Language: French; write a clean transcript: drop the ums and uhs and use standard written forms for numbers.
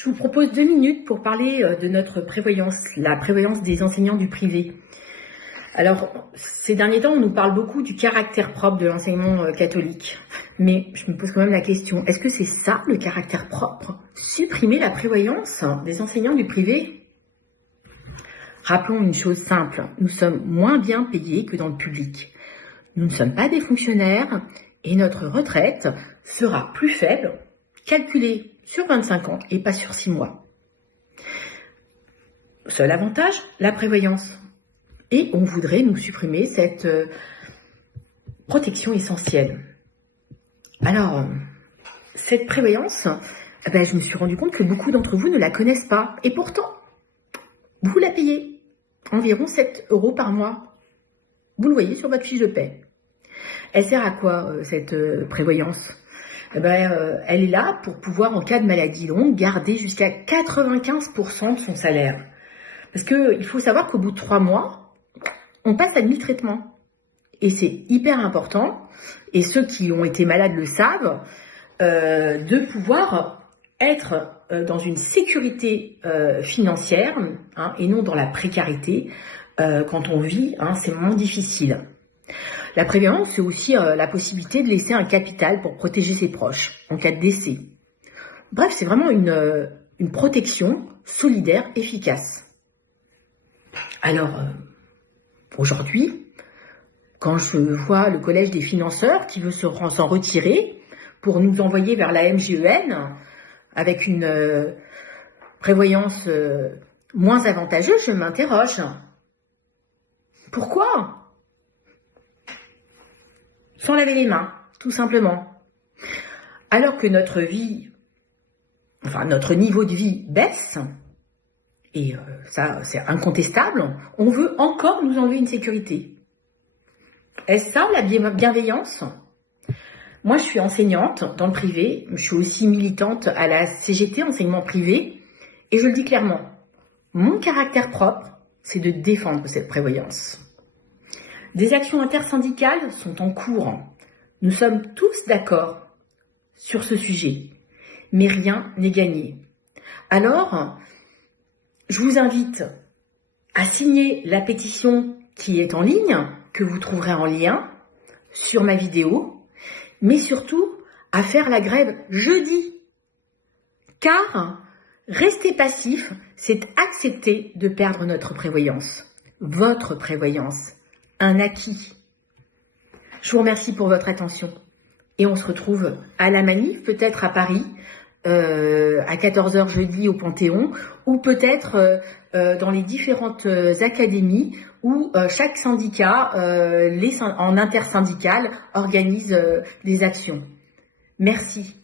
Je vous propose 2 minutes pour parler de notre prévoyance, la prévoyance des enseignants du privé. Alors, ces derniers temps, on nous parle beaucoup du caractère propre de l'enseignement catholique. Mais je me pose quand même la question, est-ce que c'est ça le caractère propre? Supprimer la prévoyance des enseignants du privé? Rappelons une chose simple, nous sommes moins bien payés que dans le public. Nous ne sommes pas des fonctionnaires et notre retraite sera plus faible, calculée sur 25 ans et pas sur 6 mois. Seul avantage, la prévoyance. Et on voudrait nous supprimer cette protection essentielle. Alors, cette prévoyance, je me suis rendu compte que beaucoup d'entre vous ne la connaissent pas. Et pourtant, vous la payez environ 7 € par mois. Vous le voyez sur votre fiche de paie. Elle sert à quoi, cette prévoyance? Elle est là pour pouvoir, en cas de maladie longue, garder jusqu'à 95% de son salaire. Parce qu'il faut savoir qu'au bout de 3 mois, on passe à 1000 traitements. Et c'est hyper important, et ceux qui ont été malades le savent, de pouvoir être dans une sécurité financière, et non dans la précarité, quand on vit ces moments difficiles. La prévoyance, c'est aussi la possibilité de laisser un capital pour protéger ses proches en cas de décès. Bref, c'est vraiment une protection solidaire, efficace. Alors, aujourd'hui, quand je vois le collège des financeurs qui veut s'en retirer pour nous envoyer vers la MGEN avec une prévoyance moins avantageuse, je m'interroge. Pourquoi? Sans laver les mains, tout simplement. Alors que notre niveau de vie baisse, et ça c'est incontestable, on veut encore nous enlever une sécurité. Est-ce ça la bienveillance? Moi je suis enseignante dans le privé, je suis aussi militante à la CGT, enseignement privé, et je le dis clairement, mon caractère propre, c'est de défendre cette prévoyance. Des actions intersyndicales sont en cours. Nous sommes tous d'accord sur ce sujet, mais rien n'est gagné. Alors, je vous invite à signer la pétition qui est en ligne, que vous trouverez en lien sur ma vidéo, mais surtout à faire la grève jeudi. Car rester passif, c'est accepter de perdre notre prévoyance, votre prévoyance. Un acquis. Je vous remercie pour votre attention et on se retrouve à la manif, peut-être à Paris, à 14 h jeudi au Panthéon, ou peut-être dans les différentes académies où chaque syndicat, en intersyndical, organise des actions. Merci.